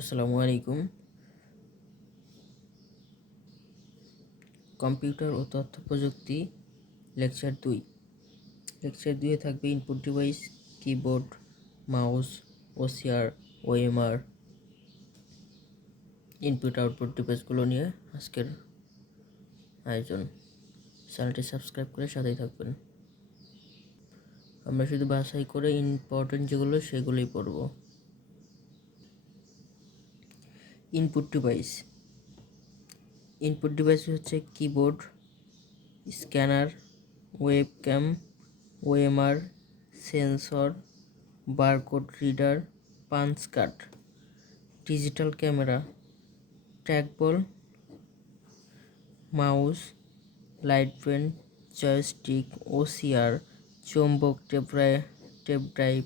আসসালামু আলাইকুম। কম্পিউটার ও তথ্য প্রযুক্তি লেকচার 2। লেকচার 2-এ থাকবে input device, keyboard, mouse, OCR, OMR, input output ডিভাইসগুলো নিয়ে আজকের আয়োজন। চ্যানেলটি সাবস্ক্রাইব করে সাথেই থাকবেন। আমরা শুধু বাছাই করে ইম্পর্টেন্ট যেগুলো সেগুলোই পড়ব। ইনপুট ডিভাইস হচ্ছে keyboard, scanner, webcam, OMR, sensor, barcode reader, punch card, digital camera, trackball, mouse, light pen, joystick, OCR, চৌম্বক tape drive,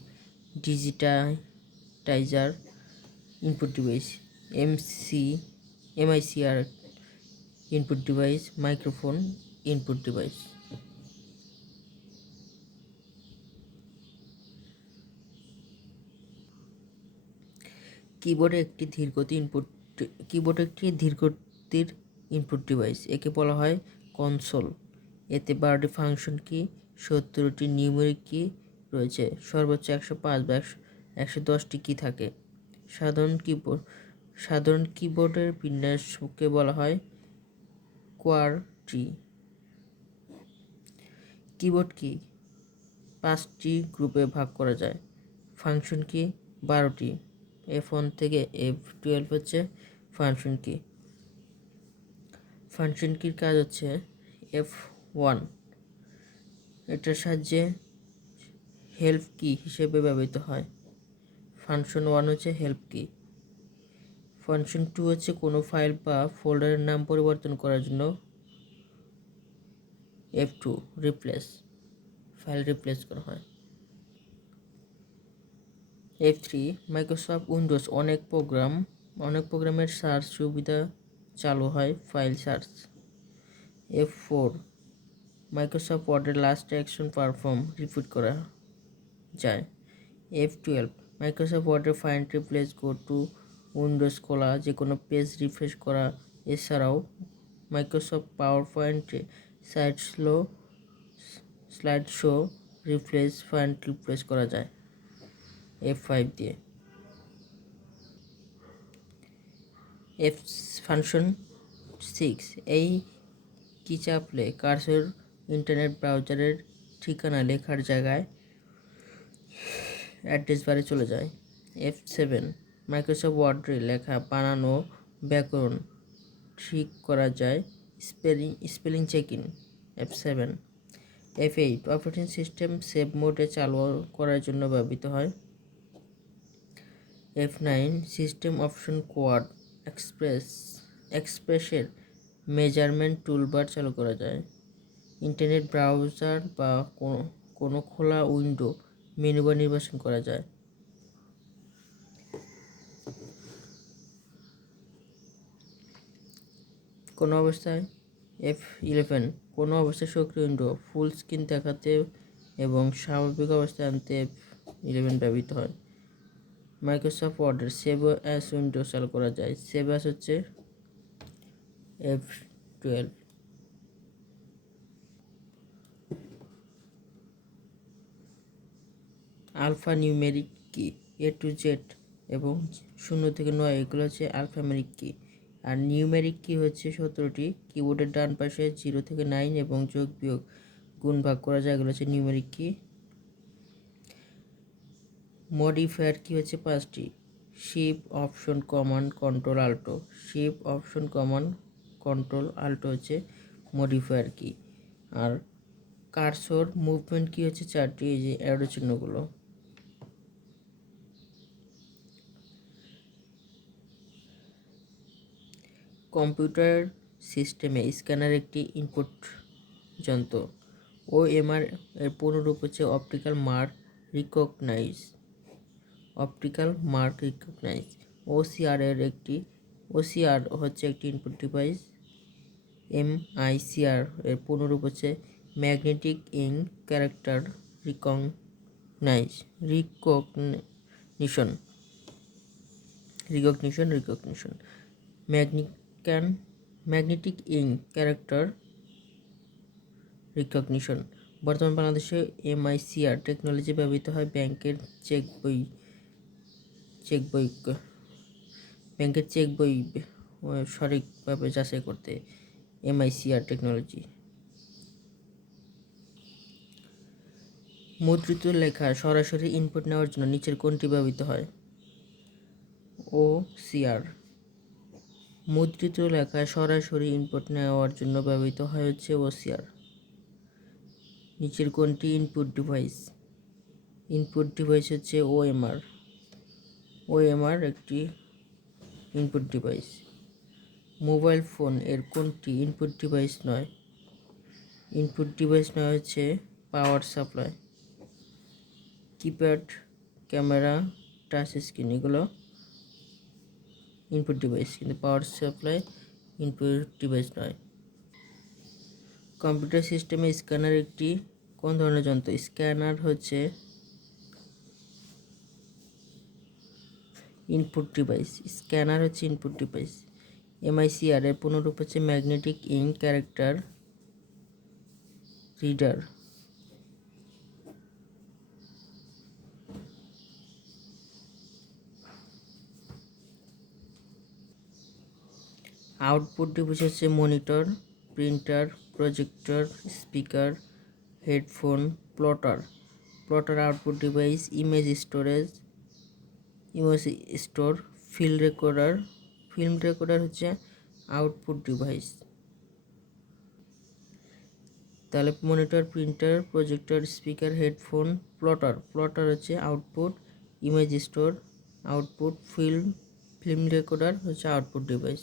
digitizer. Input device MICR input device, microphone input device. Keyboard একটি ধীরগতির input device. একে বলা হয় console. এতে 12টি function কি, 17টি numeric কি রয়েছে, সর্বোচ্চ 105 বা 110টি কি থাকে। সাধারণ কিবোর্ডের বিন্যাসকে বলা হয় কোয়ার্টি। কিবোর্ড কি 5টি গ্রুপে ভাগ করা যায়। ফাংশন কি 12টি। F1 থেকে F12 হচ্ছে ফাংশন কি। ফাংশন কির কাজ হচ্ছে F1 এটার সাহায্যে হেল্প কি হিসেবে ব্যবহৃত হয়। ফাংশন 1 হচ্ছে হেল্প কি। ফাংশন 2 হচ্ছে কোনো ফাইল বা ফোল্ডারের নাম পরিবর্তন করার জন্য F2 ফাইল রিপ্লেস করা হয়। F3 মাইক্রোসফট উইন্ডোজ অনেক প্রোগ্রামের সার্চ সুবিধা চালু হয়, ফাইল সার্চ। F4 মাইক্রোসফট ওয়ার্ডের লাস্ট অ্যাকশন পারফর্ম রিপিট করা যায়। F12 মাইক্রোসফট ওয়ার্ডের find replace go to Windows খোলা, যে কোনো পেজ রিফ্রেশ করা। এছাড়াও মাইক্রোসফট পাওয়ার পয়েন্টে স্লাইড শো ফাইন্ড রিপ্লেস করা যায় F5 দিয়ে। ফাংশন 6 এই কি চাপলে কার্সর ইন্টারনেট ব্রাউজারের ঠিকানা লেখার জায়গায় অ্যাড্রেস বারে চলে যায়। F7 মাইক্রোসফট ওয়ার্ডে লেখা বানানো ব্যাকরণ ঠিক করা যায়, spelling checking. F7 F8 operating system save মোডে চালু করার জন্য ব্যবহৃত হয়। F9 সিস্টেম অপশন কোয়াড এক্সপ্রেসের মেজারমেন্ট টুলবার চালু করা যায়। ইন্টারনেট ব্রাউজার বা কোনো খোলা উইন্ডো মেনুবার নির্বাচন করা যায়। কোনো অবস্থায় F11 কোনো অবস্থায় সক্রিয় উইন্ডো ফুল স্ক্রিন দেখাতে এবং স্বাভাবিক অবস্থায় আনতে F11 ব্যবহৃত হয়। মাইক্রোসফট ওয়ার্ডের সেভ অ্যাজ উইন্ডো চালু করা যায়। সেভ অ্যাজ হচ্ছে F12। আলফা নিউমেরিক কি A to Z এবং 0 থেকে 9 এগুলো হচ্ছে আলফামেরিক কি। আর নিউমেরিক কি হচ্ছে 17টি। কিবোর্ডের ডান পাশে 0 থেকে 9 এবং যোগ বিয়োগ গুণ ভাগ করা যায়, এগুলো হচ্ছে নিউমেরিক কি। মডিফায়ার কি হচ্ছে 5টি। Shift option command control Alto. Shift option command control Alto হচ্ছে মডিফায়ার কি। আর কার্সর মুভমেন্ট কি হচ্ছে 4টি, এই যে অ্যারো চিহ্নগুলো। কম্পিউটার সিস্টেমে স্ক্যানার একটি ইনপুট যন্ত্র। ওএমআর এর পুনরূপ হচ্ছে অপটিক্যাল মার্ক রিকগনাইজ। ওসিআর হচ্ছে একটি ইনপুট ডিভাইস। এমআইসিআর এর পুনরূপ হচ্ছে magnetic ink character recognition. Recognition. Magnetic ink character recognition. বর্তমান বাংলাদেশে MICR টেকনোলজি ব্যবহৃত হয় ব্যাংকের চেক বই সঠিকভাবে যাচাই করতে। MICR technology. মুদ্রিত লেখা সরাসরি ইনপুট নেওয়ার জন্য নিচের কোনটি ব্যবহৃত হয়? OCR। মুদ্রিত লেখা সরাসরি ইনপুট নেওয়ার জন্য ব্যবহৃত হয় হচ্ছে OCR। নিচের কোনটি ইনপুট ডিভাইস? ইনপুট ডিভাইস হচ্ছে OMR একটি ইনপুট ডিভাইস। মোবাইল ফোন এর কোনটি ইনপুট ডিভাইস নয়? ইনপুট ডিভাইস নয় হচ্ছে power supply. Keypad, camera, touch screen এগুলো ইনপুট ডিভাইস, কিন্তু পাওয়ার সাপ্লাই ইনপুট ডিভাইস নয়। কম্পিউটার সিস্টেমে স্ক্যানার একটি কোন ধরনের যন্ত্র? স্ক্যানার হচ্ছে ইনপুট ডিভাইস। MICR এর পুনরূপ হচ্ছে magnetic ink character reader. Output device হচ্ছে monitor, printer, projector, speaker, headphone, plotter. Output device. Image store, film recorder হচ্ছে আউটপুট ডিভাইস। তাহলে monitor, printer, projector, speaker, headphone, plotter হচ্ছে output, image store output, film recorder হচ্ছে output device.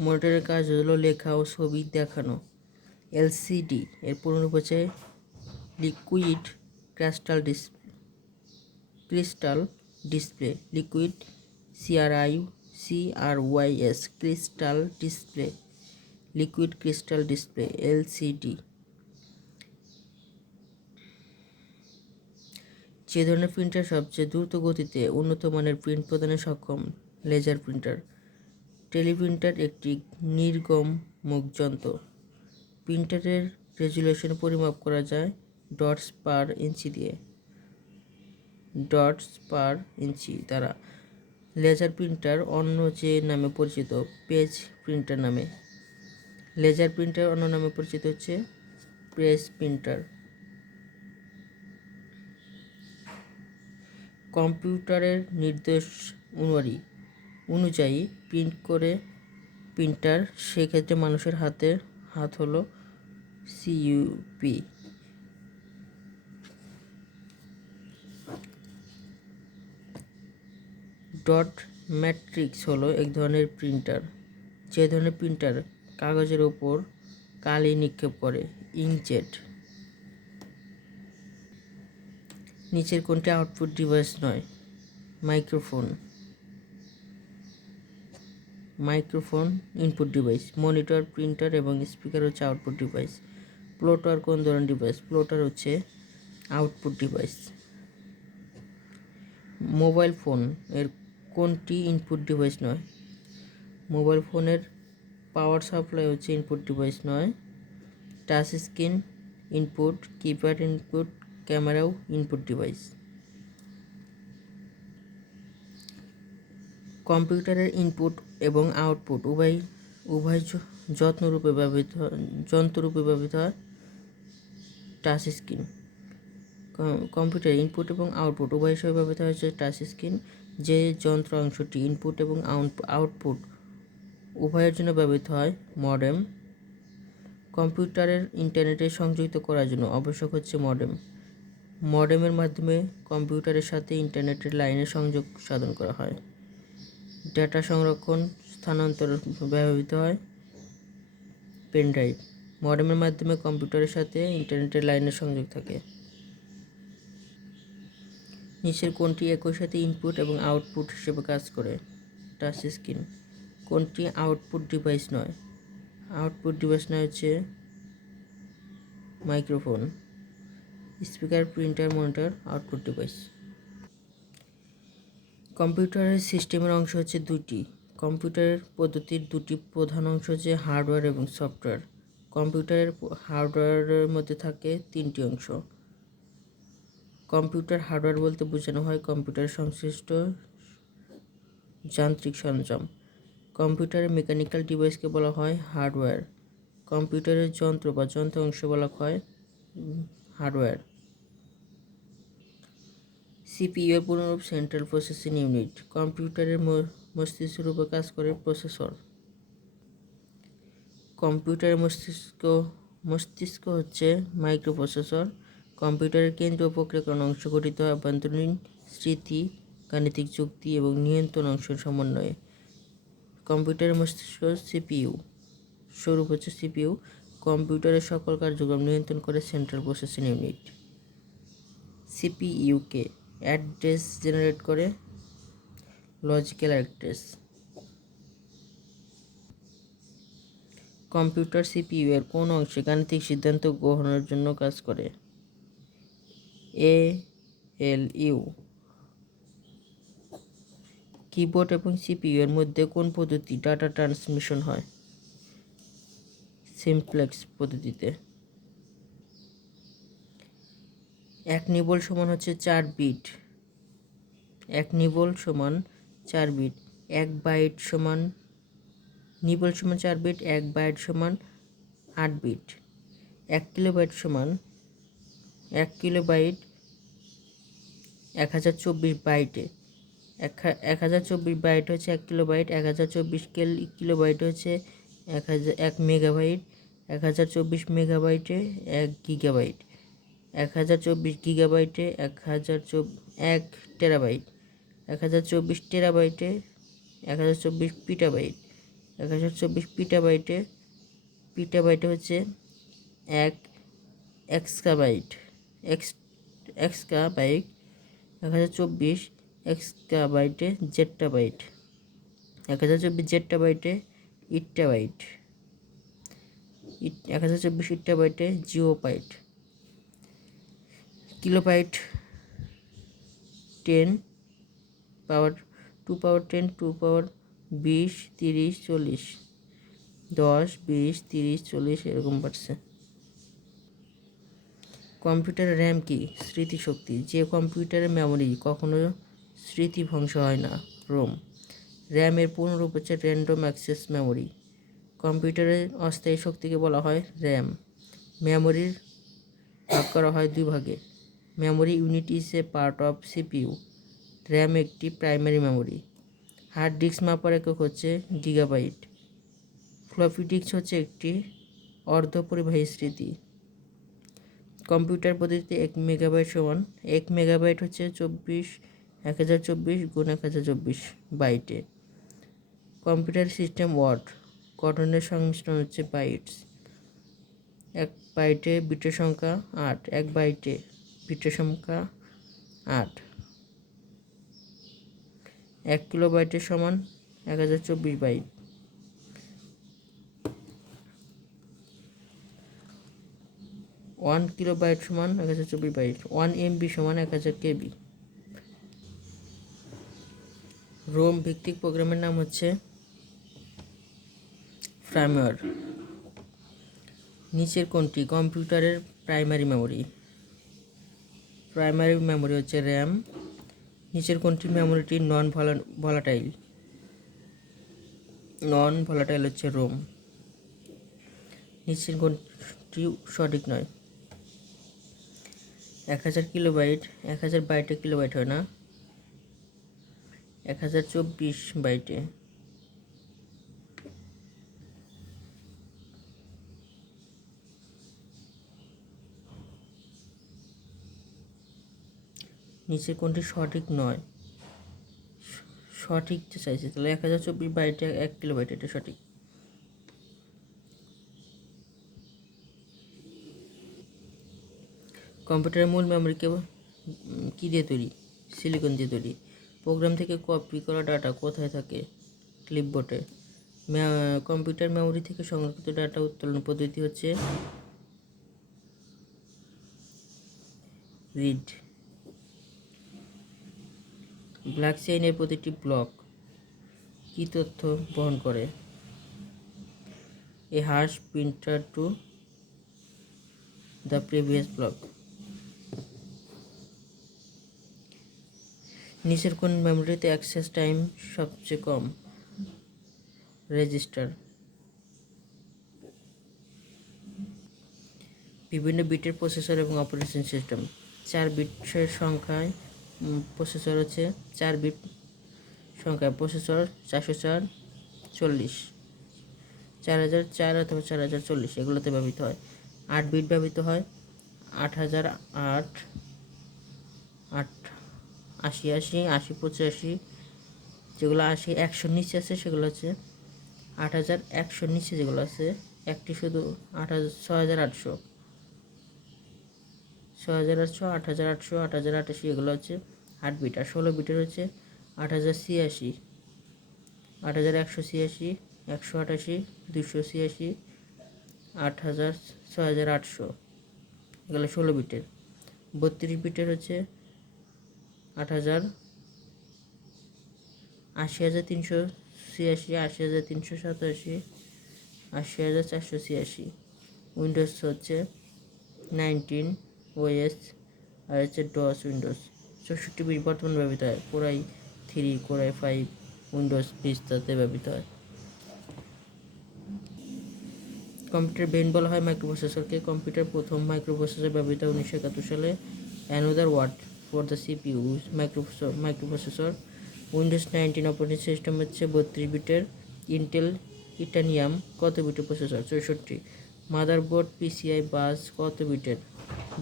মনিটরের কাজ হলো লেখা ও ছবি দেখানো। LCD এর পুনরূপ হচ্ছে liquid crystal display. Liquid CRYS crystal display LCD। যে ধরনের প্রিন্টার সবচেয়ে দ্রুত গতিতে উন্নত মানের প্রিন্ট প্রদানে সক্ষম? Laser printer. টেলিপ্রিন্টার একটি নির্গম মুখ যন্ত্র। প্রিন্টারের রেজুলেশন পরিমাপ করা যায় ডটস পার ইঞ্চি দ্বারা। লেজার প্রিন্টার অন্য যে নামে পরিচিত পেজ প্রিন্টার নামে। লেজার প্রিন্টার অন্য নামে পরিচিত হচ্ছে প্রেস প্রিন্টার। কম্পিউটারের নির্দেশ অনুযায়ী প্রিন্ট করে প্রিন্টার, সেক্ষেত্রে মানুষের হাত হলো CUP। ডট ম্যাট্রিক্স হলো এক ধরনের প্রিন্টার। যে ধরনের প্রিন্টার কাগজের ওপর কালি নিক্ষেপ করে। ইঙ্কজেট। নিচের কোনটি আউটপুট ডিভাইস নয়? Microphone input device. Monitor, printer এবং স্পিকার হচ্ছে আউটপুট ডিভাইস। প্লটার কোন ধরনের ডিভাইস? প্লটার হচ্ছে আউটপুট ডিভাইস। মোবাইল ফোন এর কোনটি ইনপুট ডিভাইস নয়? মোবাইল ফোনের পাওয়ার সাপ্লাই হচ্ছে ইনপুট ডিভাইস নয়। Touch screen input, keypad input, ক্যামেরাও ইনপুট ডিভাইস। কম্পিউটারের ইনপুট এবং আউটপুট উভয় যন্ত্ররূপে ব্যবহৃত হয়। Touch screen. কম্পিউটারের ইনপুট এবং আউটপুট উভয় হিসেবে ব্যবহৃত হয়েছে টাচ স্ক্রিন। যে যন্ত্র অংশটি ইনপুট এবং আউটপুট উভয়ের জন্য ব্যবহৃত হয় মডেম। কম্পিউটারের ইন্টারনেটে সংযুক্ত করার জন্য আবশ্যক হচ্ছে মডেমের মাধ্যমে কম্পিউটারের সাথে ইন্টারনেটের লাইনের সংযোগ সাধন করা হয়। ডেটা সংরক্ষণ স্থানান্তর ব্যবহৃত হয় পেনড্রাইভ। মডেমের মাধ্যমে কম্পিউটারের সাথে ইন্টারনেটের লাইনের সংযোগ থাকে। নিচের কোনটি একই সাথে ইনপুট এবং আউটপুট হিসেবে কাজ করে? Touch screen. কোনটি আউটপুট ডিভাইস নয়? আউটপুট ডিভাইস নয় হচ্ছে microphone. Speaker, printer, monitor, output device. কম্পিউটারের সিস্টেমের অংশ হচ্ছে দুটি। কম্পিউটারের পদ্ধতির দুটি প্রধান অংশ হচ্ছে হার্ডওয়্যার এবং সফটওয়্যার। কম্পিউটারের হার্ডওয়্যারের মধ্যে থাকে তিনটি অংশ। কম্পিউটার হার্ডওয়্যার বলতে বোঝানো হয় কম্পিউটার সংশ্লিষ্ট যান্ত্রিক সরঞ্জাম। কম্পিউটারের মেকানিক্যাল ডিভাইসকে বলা হয় হার্ডওয়্যার। কম্পিউটারের যন্ত্র বা যন্ত্রাংশ বলা হয় হার্ডওয়্যার। সিপিইউ এর পুনরূপ সেন্ট্রাল প্রসেসিং ইউনিট। কম্পিউটারের মস্তিষ্ক রূপে কাজ করে প্রসেসর। কম্পিউটারের মস্তিষ্ক হচ্ছে মাইক্রোপ্রসেসর। কম্পিউটারের কেন্দ্রীয় প্রক্রিয়াকরণ অংশ গঠিত আভ্যন্তরীণ স্মৃতি, গাণিতিক যুক্তি এবং নিয়ন্ত্রণ অংশের সমন্বয়ে। কম্পিউটারের মস্তিষ্ক সিপিইউ স্বরূপ হচ্ছে সিপিইউ। কম্পিউটারের সকল কার্যক্রম নিয়ন্ত্রণ করে সেন্ট্রাল প্রসেসিং ইউনিট। সিপিইউকে অ্যাড্রেস জেনারেট করে লজিক্যাল অ্যাড্রেস। কম্পিউটার সিপিইউ এর কোন অংশে গাণিতিক সিদ্ধান্ত গ্রহণের জন্য কাজ করে? এএলইউ। কিবোর্ড এবং সিপিইউ এর মধ্যে কোন পদ্ধতি ডাটা ট্রান্সমিশন হয়? সিমপ্লেক্স পদ্ধতিতে। এক নিবল সমান হচ্ছে 4 বিট। এক নিবল সমান 4 বিট। এক বাইট সমান নিবল সমান 4 বিট, 1 বাইট সমান 8 বিট। 1 কিলোবাইট সমান 1 কিলোবাইট 1024 বাইটে। 1024 বাইট হচ্ছে 1 কিলোবাইট। 1024 কিলোবাইট হচ্ছে 1 মেগাবাইট। 1024 মেগাবাইটে 1 গিগাবাইট। 1024 গিগাবাইটে 1 টেরাবাইট। 1024 টেরাবাইটে 1024 পিটাবাইট। 1024 পিটাবাইটে হচ্ছে 1 এক্সকাবাইট। এক্সকাবাইট। 1024 এক্সকাবাইটে জেট্টাবাইট। 1024 জেট্টাবাইটে ইট্টাবাইট। 1024 ইট্টাবাইটে জিওবাইট। কিলোবাইট 10 পাওয়ার 2 পাওয়ার 10 2 পাওয়ার 20 30 40 10 20 30 40 এরকম বাড়ছে। কম্পিউটারের র্যাম কি? স্মৃতিশক্তি। যে কম্পিউটারের মেমোরি কখনো স্মৃতি ধ্বংস হয় না, রোম। র্যামের পূর্ণরূপ হচ্ছে র্যান্ডম অ্যাক্সেস মেমোরি। কম্পিউটারের অস্থায়ী শক্তিকে বলা হয় র্যাম। মেমোরির ভাগ করা হয় দুই ভাগে। Memory unit is a part of CPU. RAM একটি প্রাইমারি মেমোরি। হার্ড ডিস্ক মাপার একক হচ্ছে গিগাবাইট। ফ্লপি ডিস্ক হচ্ছে একটি অর্ধপরিবাহী স্মৃতি। কম্পিউটার পদ্ধতিতে 1 মেগাবাইট সমান 1 মেগাবাইট হচ্ছে 1024 গুণ 1024 বাইটে। কম্পিউটার সিস্টেম ওয়ার্ড গঠনের সংমিশ্রণ হচ্ছে বাইটস। 1 বাইটে বিটের সংখ্যা 8। 1 বাইটে বিটের সংখ্যা 8। 1 কিলোবাইটের সমান 1024 বাইট। 1 কিলোবাইট সমান 1024 বাইট। 1 এমবি সমান 1000 কেবি। রোম ভিত্তিক প্রোগ্রামের নাম হচ্ছে ফার্মওয়্যার। নিচের কোনটি কম্পিউটারের প্রাইমারি মেমোরি? প্রাইমারি মেমোরি হচ্ছে র্যাম। নিচের কোনটি মেমোরিটি নন ভলাটাইল? নন ভলাটাইল হচ্ছে রোম। নিচের কোনটি সঠিক নয়? 1000 কিলোবাইট 1000 বাইটে কিলোবাইট হয় না, 1024 বাইটে। নিচে কোনটি সঠিক নয়? সঠিক চাইছে, তাহলে 1024 বাইটে 1 কিলোবাইট, এটা সঠিক। কম্পিউটারের মূল মেমোরি কী দিয়ে তৈরি? সিলিকন দিয়ে তৈরি। প্রোগ্রাম থেকে কপি করা ডাটা কোথায় থাকে? ক্লিপবোর্ডে। কম্পিউটার মেমোরি থেকে সংরক্ষিত ডাটা উত্তোলন পদ্ধতি হচ্ছে রিড। ব্লক চেইনের প্রতিটি ব্লক কী তথ্য বহন করে? A hash pointer to the previous block. নিচের কোন মেমোরিতে অ্যাক্সেস টাইম সবচেয়ে কম? রেজিস্টার। বিভিন্ন বিটের প্রসেসর এবং অপারেটিং সিস্টেম। 4 বিটের সংখ্যায় প্রসেসর হচ্ছে 4 বিট সংখ্যায় প্রসেসর 404, 40, 4004 অথবা 4040 এগুলোতে ব্যবহৃত হয়। 8 বিট ব্যবহৃত হয় 8008, 80, 8085, যেগুলো 80 100 নিচে আছে সেগুলো হচ্ছে 8100 নিচে যেগুলো আছে একটি শুধু 6800, 6800, 8800, 8088 এগুলো হচ্ছে 8 বিট। আর 16 বিটের হচ্ছে 8086, 8186, 128, 286, 8000, 6800 এগুলো 16 বিটের। 32 বিটের হচ্ছে 8000, 80386, 80387, 80486। উইন্ডোজ হচ্ছে 19 OS আর হচ্ছে ডস উইন্ডোজ। 64 বিট বর্তমানে ব্যবহৃত হয়। Core i3, Core i5, Windows ভিস্তাতে ব্যবহৃত হয়। কম্পিউটার ব্রেন বলা হয় মাইক্রোপ্রসেসরকে। কম্পিউটার প্রথম মাইক্রোপ্রসেসর ব্যবহৃত 1971 সালে। Another word for the CPU microprocessor. Windows 19 operating system হচ্ছে 32 বিটের। ইন্টেল ইটানিয়াম কত বিটের প্রসেসর? 64। মাদারবোর্ড PCI বাস কত বিটের?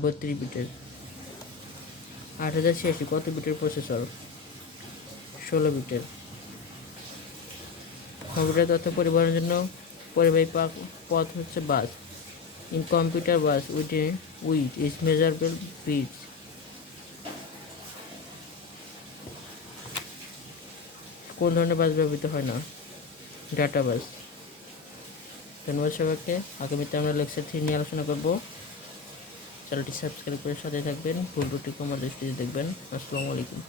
32 বিটের। 8086 কত বিটের প্রসেসর? 16 বিটের। কম্পিউটার তথ্য পরিবহনের জন্য পরিবাহী পথ হচ্ছে bus. In computer bus with is measurable bridge. কোন ধরনের বাস ব্যবহৃত হয় না? Data bus. ধন্যবাদ সবাইকে। আগামীতে আমরা লেকচার 3 নিয়ে আলোচনা করব। চ্যানেলটি সাবস্ক্রাইব করে সাথে থাকবেন। ভুল ত্রুটি ক্ষমা দৃষ্টিতে দেখবেন। আসসালামু আলাইকুম।